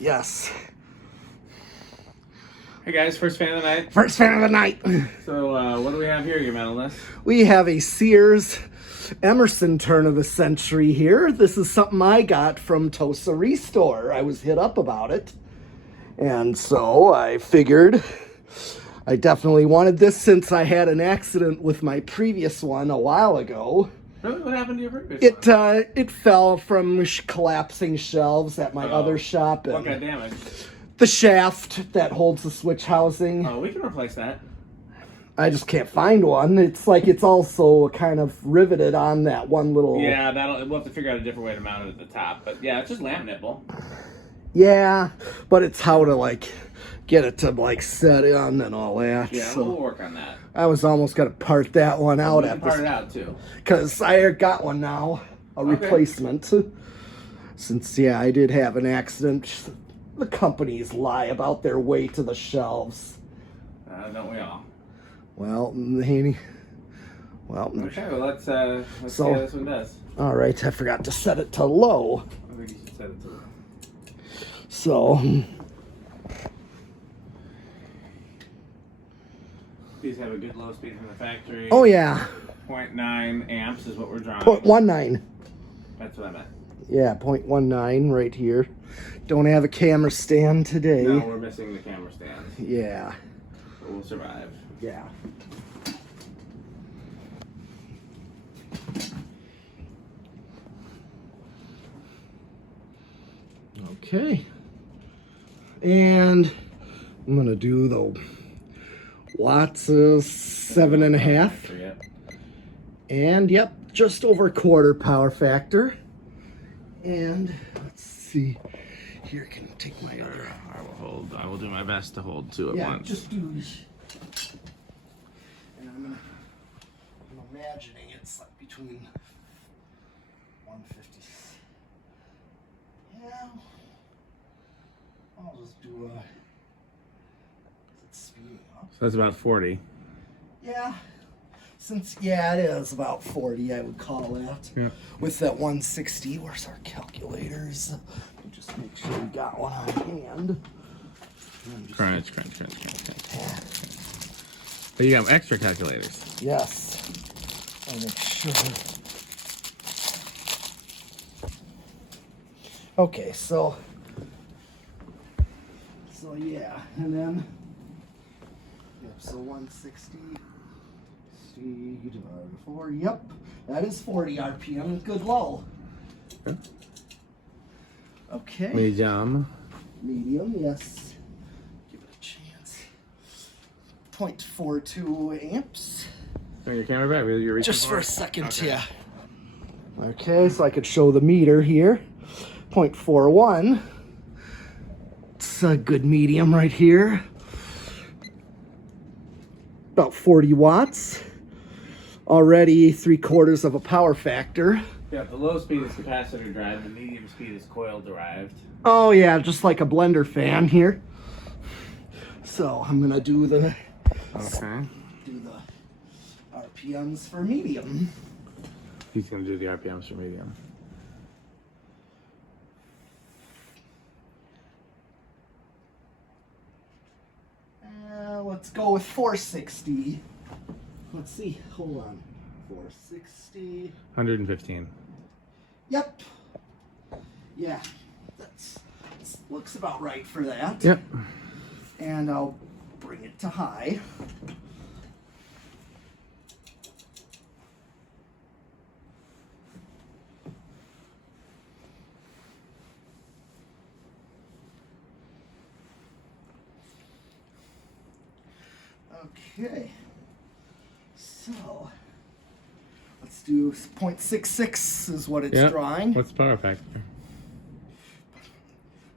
Yes. Hey guys, first fan of the night. First fan of the night. So what do we have here, your metal list? We have a Sears Emerson Turn of the Century here. This is something I got from Tosa Restore. I was hit up about it. And so I figured I definitely wanted this since I had an accident with my previous one a while ago. Really? What happened to your previous one? It fell from collapsing shelves at my other shop. What got damaged? The shaft that holds the switch housing. Oh, we can replace that. I just can't find one. It's like it's also kind of riveted on that one little... Yeah, we'll have to figure out a different way to mount it at the top. But yeah, it's just lamp nipple. Yeah, but it's how to like get it to like set in and all that. Yeah, so we'll work on that. I was almost gonna part that one out at this. Part it out too. Because I got one now, a replacement. Since I did have an accident. The companies lie about their way to the shelves. Don't we all? Well, okay. Well, let's see how this one does. All right, I forgot to set it to low. I think you should set it to low. So. These have a good low speed from the factory. Oh yeah. 0.9 amps is what we're drawing. 0.19. That's what I meant. Yeah, 0.19 right here. Don't have a camera stand today. No, we're missing the camera stand. Yeah. But we'll survive. Yeah. Okay. And I'm gonna do the watts of 7.5. Yep. And yep, just over a quarter power factor. And let's see. Here, can you take my other? I will do my best to hold two at once. Yeah, just do this. And I'm imagining it's like between 150. Yeah. I'll just do a. Is it speeding up? So that's about 40. Yeah. It is about 40, I would call that. Yeah. With that 160, where's our calculators? Just make sure we got one on hand. Crunch. But you got extra calculators. Yes. I'll make sure. Okay, so yeah, and then so 160 divided by 4. Yep, that is 40 RPM. Good low. Okay. Medium, yes. Give it a chance. 0.42 amps. Turn your camera back. You're just for a second, okay. Yeah. Okay, so I could show the meter here. 0.41. It's a good medium right here. About 40 watts. Already 3/4 of a power factor. Yeah, the low speed is capacitor drive, the medium speed is coil derived. Oh yeah, just like a blender fan here. So I'm gonna do the RPMs for medium. He's gonna do the RPMs for medium. Let's go with 460. Let's see. Hold on. 460. 115. Yep. Yeah. That looks about right for that. Yep. And I'll bring it to high. Okay. So let's do 0.66 is what it's drawing. What's the power factor?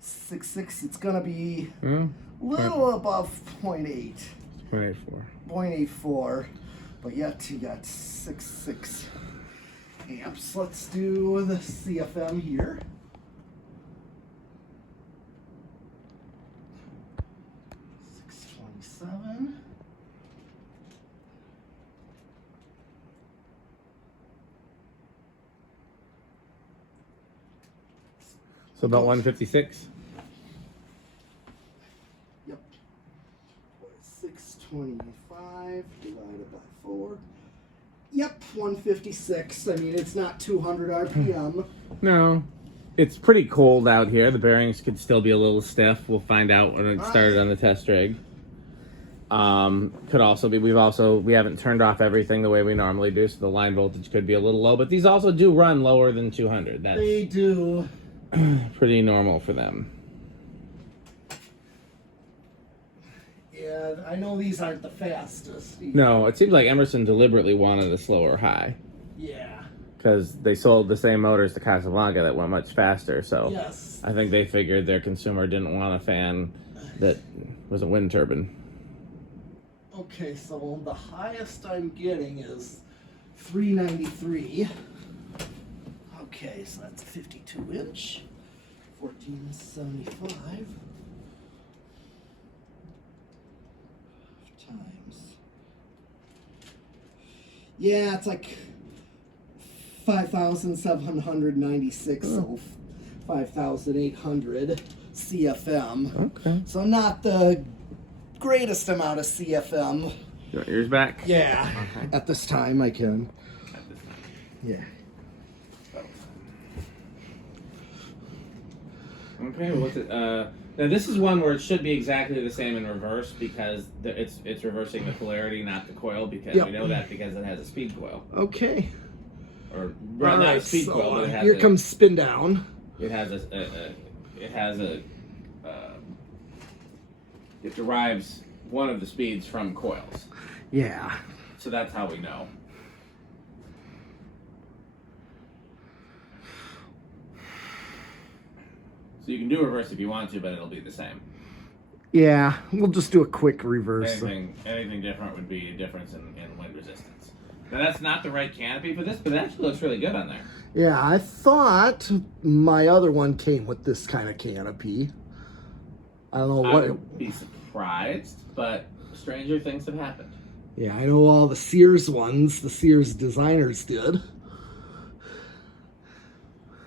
0.66. It's gonna be a little above 0.8. 0.84. 0.84, but yet you got 6 amps. Let's do the CFM here. 627. So about 156. 25 divided by 4. Yep, 156. I mean, it's not 200 RPM. No. It's pretty cold out here. The bearings could still be a little stiff. We'll find out when it started on the test rig. Could also be, we haven't turned off everything the way we normally do, so the line voltage could be a little low, but these also do run lower than 200. That's They do. pretty normal for them. Yeah, I know these aren't the fastest. No, it seems like Emerson deliberately wanted a slower high. Yeah. Because they sold the same motors to Casablanca that went much faster, so Yes. I think they figured their consumer didn't want a fan that was a wind turbine. Okay, so the highest I'm getting is 393. Okay, so that's a 52 inch. 1475 times. Yeah, it's like 5,796, so 5,800 CFM. Okay. So not the greatest amount of CFM. You want yours back? Yeah. Okay. At this time, I can. Yeah. Okay, what's it? Now this is one where it should be exactly the same in reverse because it's reversing the polarity, not the coil, because we know that because it has a speed coil. Okay. Or not a speed coil, but it has here comes spin down. It derives one of the speeds from coils. Yeah. So that's how we know. So you can do reverse if you want to, but it'll be the same. Yeah, we'll just do a quick reverse. Anything different would be a difference in wind resistance. Now that's not the right canopy for this, but it actually looks really good on there. Yeah, I thought my other one came with this kind of canopy. I don't know what. I would be surprised, but stranger things have happened. Yeah, I know all the Sears ones, the Sears designers did.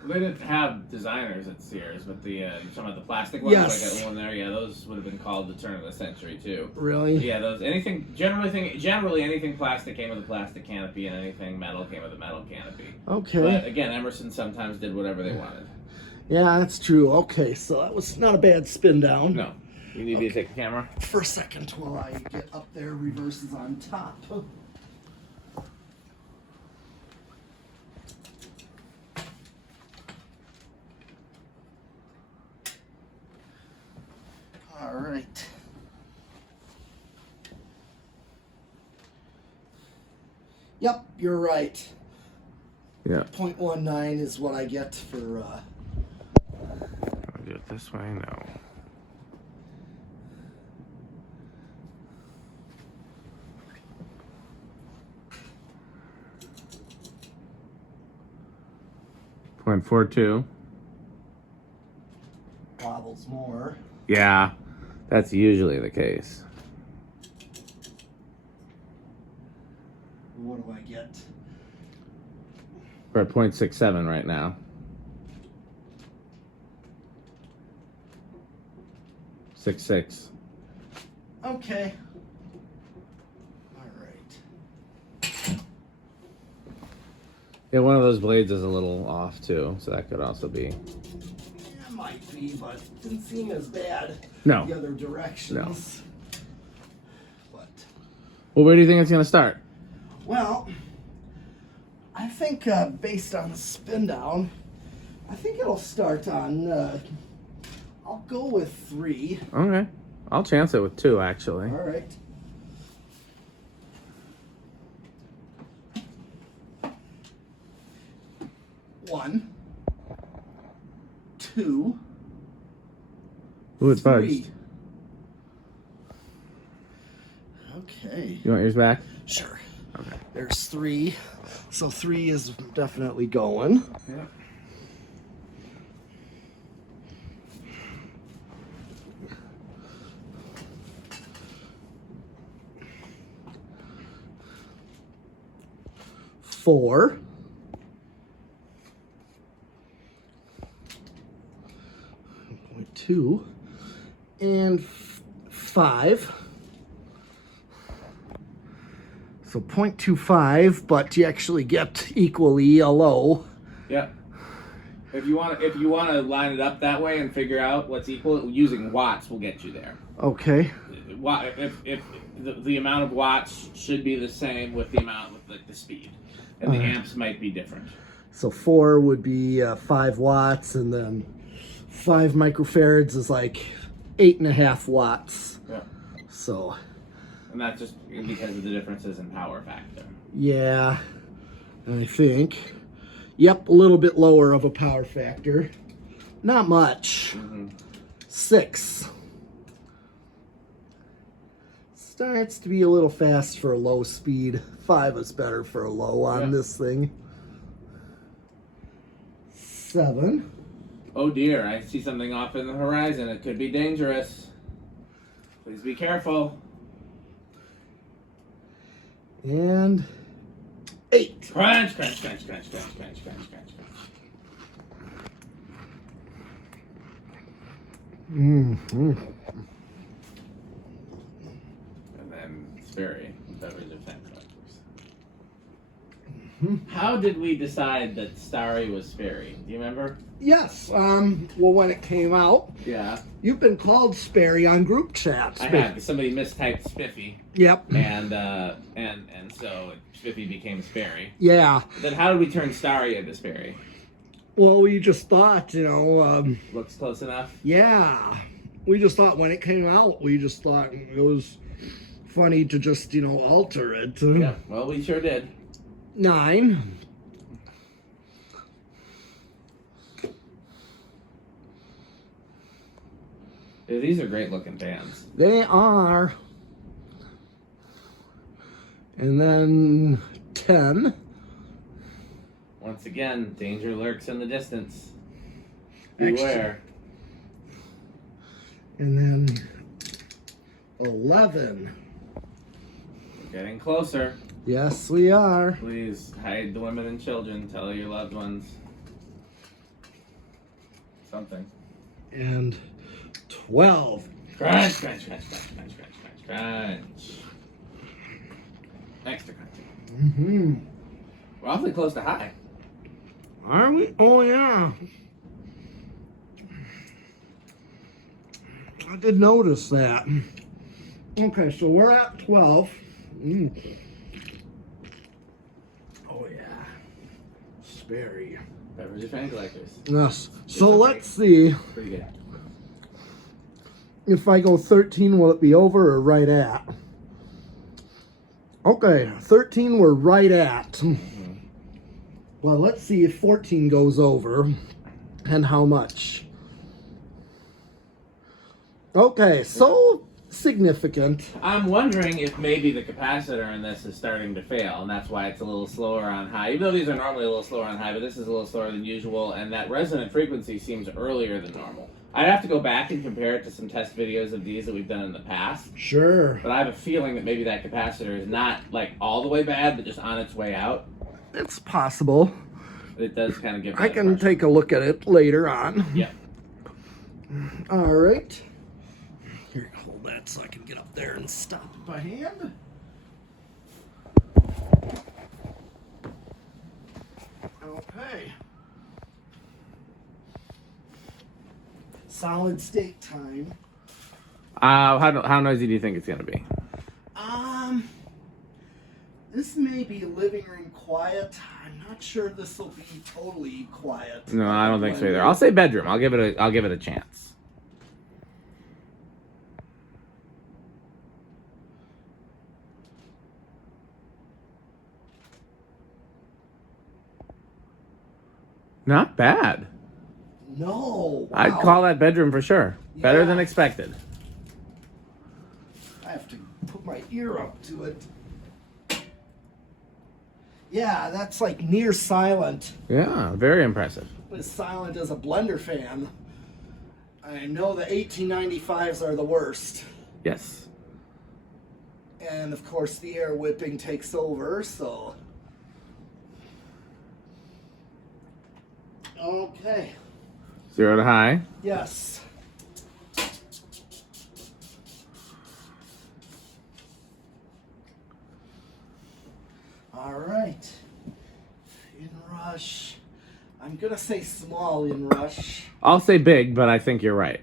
They didn't have designers at Sears, but you're talking about the plastic ones, Yes. like that one there. Yeah, those would have been called the turn of the century too. Really? Yeah, generally anything plastic came with a plastic canopy, and anything metal came with a metal canopy. Okay. But again, Emerson sometimes did whatever they wanted. Yeah, that's true. Okay, so that was not a bad spin down. No, you need me to take the camera. For a second while I get up there, reverses on top. All right. Yep, you're right. Yeah. 0.19 is what I get for. I'll do it this way. No. .42. Wobbles more. Yeah, that's usually the case. What do I get? We're at 0.67 right now. 6.6. Okay. All right. Yeah, one of those blades is a little off too, so that could also be. It might be, but it didn't seem as bad. No. The other directions. But. Well, where do you think it's going to start? Well, I think based on the spin down, I think it'll start on. I'll go with 3. Okay. I'll chance it with 2, actually. All right. One, 2, Ooh, it 3. budged. Okay. You want yours back? Sure. Okay. There's 3. So 3 is definitely going. Yeah. Four. 2 and 5. So 0.25, but you actually get equally a low. Yep. If you want to line it up that way and figure out what's equal, using watts will get you there. Okay. If the amount of watts should be the same with the amount with the speed, and the amps might be different. So 4 would be 5 watts, and then 5 microfarads is like 8.5 watts. Yeah. So. And that's just because of the differences in power factor. Yeah, I think. Yep, a little bit lower of a power factor. Not much. 6. Starts to be a little fast for a low speed. 5 is better for a low on this thing. 7. Oh dear, I see something off in the horizon. It could be dangerous. Please be careful. And 8. Crunch, crunch, crunch, crunch, crunch, crunch, crunch, crunch. Mm-hmm. And then Sperry, beverage of time collectors. How did we decide that Starry was Sperry? Do you remember? Yes. Well, when it came out, Yeah. you've been called Sperry on group chats. I have. Somebody mistyped Spiffy. Yep. And so Spiffy became Sperry. Yeah. Then how did we turn Starry into Sperry? Well, we just thought, Looks close enough. yeah. We just thought when it came out, we just thought it was funny to just, alter it. Yeah. Well, we sure did. 9. Yeah, these are great looking bands. They are. And then 10. Once again, danger lurks in the distance. Beware. And then 11. We're getting closer. Yes, we are. Please hide the women and children. Tell your loved ones. Something. And 12. Crunch, crunch, crunch, crunch, crunch, crunch, crunch, crunch. Extra crunch. Mm-hmm. We're awfully close to high. Are we? Oh, yeah. I did notice that. Okay, so we're at 12. Oh, yeah. Sperry. Beverage of fan collectors. Yes. So let's see. Pretty good. If I go 13, will it be over or right at? Okay, 13 we're right at. Well, let's see if 14 goes over and how much. Okay, so significant. I'm wondering if maybe the capacitor in this is starting to fail, and that's why it's a little slower on high. Even though these are normally a little slower on high, but this is a little slower than usual, and that resonant frequency seems earlier than normal. I'd have to go back and compare it to some test videos of these that we've done in the past. Sure. But I have a feeling that maybe that capacitor is not like all the way bad, but just on its way out. It's possible. But it does kind of give. I can take a look at it later on. Yeah. All right. Here, hold that so I can get up there and stop it by hand. Okay. Solid state time. How noisy do you think it's gonna be? This may be living room quiet. I'm not sure this will be totally quiet. No, I don't think so either. I'll say bedroom. I'll give it a chance. Not bad. No. Wow. I'd call that bedroom for sure. Better than expected. I have to put my ear up to it. Yeah, that's like near silent. Yeah, very impressive. As silent as a blender fan. I know the 1895s are the worst. Yes. And of course the air whipping takes over, so. Okay. 0 to high. Yes. All right. Inrush. I'm gonna say small inrush. I'll say big, but I think you're right.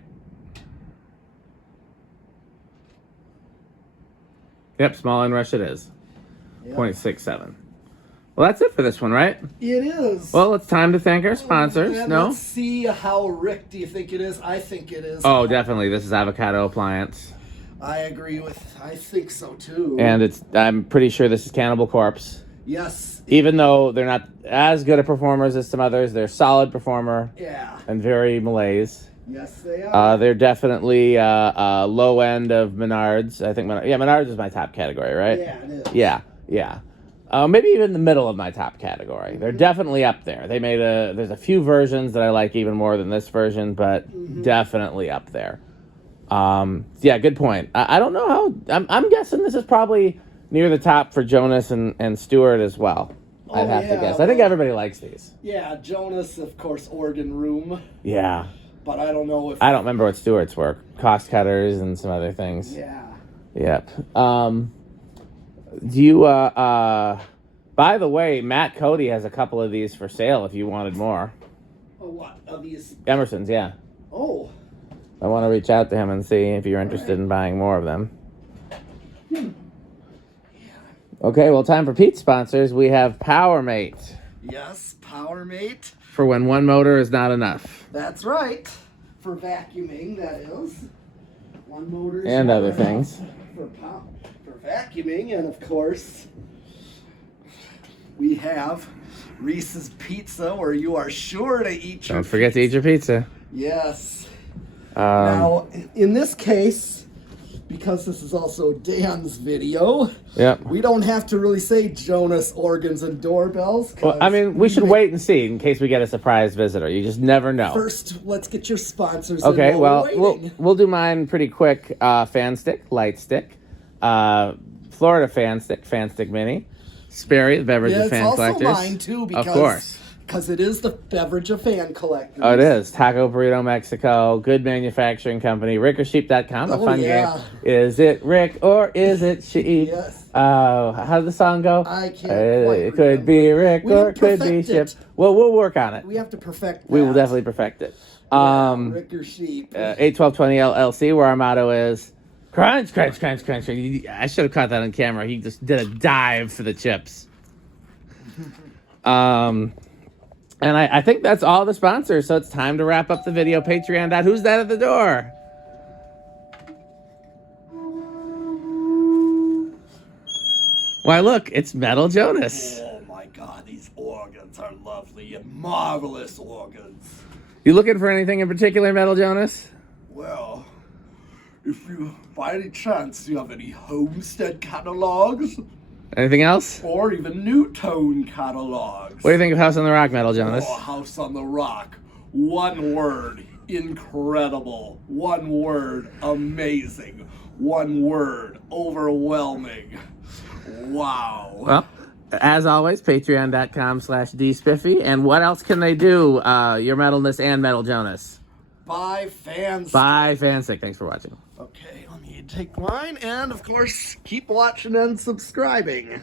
Yep, small inrush it is. Yep. 0.67. Well, that's it for this one, right? It is. Well, it's time to thank our sponsors. And No? let's see how Rick, do you think it is? I think it is. Oh, definitely. This is Avocado Appliance. I think so too. And I'm pretty sure this is Cannibal Corpse. Yes. Even though they're not as good of performers as some others, they're a solid performer. Yeah. And very malaise. Yes, they are. They're definitely low end of Menards. I think Menards is my top category, right? Yeah, it is. Yeah. Maybe even the middle of my top category. They're definitely up there. There's a few versions that I like even more than this version, but definitely up there. Yeah, good point. I don't know how. I'm guessing this is probably near the top for Jonas and Stewart as well. I'd have to guess. I think everybody likes these. Yeah, Jonas, of course, Organ Room. Yeah. But I don't know if... I don't remember what Stewart's were. Cost Cutters and some other things. Yeah. Yep. Do you, by the way, Matt Cody has a couple of these for sale if you wanted more. Oh, what? Of these? Emerson's, yeah. Oh. I want to reach out to him and see if you're interested in buying more of them. Okay, well, time for Pete's sponsors. We have PowerMate. Yes, PowerMate. For when one motor is not enough. That's right. For vacuuming, that is. One motor is and not other enough things. For vacuuming, and of course, we have Reese's Pizza, where you are sure to eat your Don't forget to eat your pizza. Yes. Now, in this case, because this is also Dan's video, we don't have to really say Jonas, organs, and doorbells. Well, I mean, we should wait and see in case we get a surprise visitor. You just never know. First, let's get your sponsors. Okay, well, we'll do mine pretty quick. Fan Stick, Light Stick, Florida Fan Stick Mini, Sperry, the beverage of fan collectors. It's also mine too, because of course. Because it is the beverage of fan collectors. Oh, it is. Taco Burrito Mexico, good manufacturing company, rickersheep.com, a fun game. Is it Rick or is it Sheep? Yes. How did the song go? I can't quite It could be Rick or it could be Sheep. Well, we'll work on it. We have to perfect that. We will definitely perfect it. Rick or Sheep. 81220 LLC, where our motto is crunch, crunch, crunch, crunch. I should have caught that on camera. He just did a dive for the chips. And I think that's all the sponsors, so it's time to wrap up the video. Patreon. Who's that at the door? Why, look, it's Metal Jonas. Oh, my God, these organs are lovely and marvelous organs. You looking for anything in particular, Metal Jonas? Well, if you, by any chance, do you have any Homestead catalogs? Anything else? Or even New Tone catalogs. What do you think of House on the Rock, Metal Jonas? Oh, House on the Rock. One word, incredible. One word, amazing. One word, overwhelming. Wow. Well, as always, patreon.com/dspiffy. And what else can they do, your Metalness and Metal Jonas? Buy Fanstick. Buy Fanstick. Thanks for watching. Okay, let me take mine, and of course, keep watching and subscribing.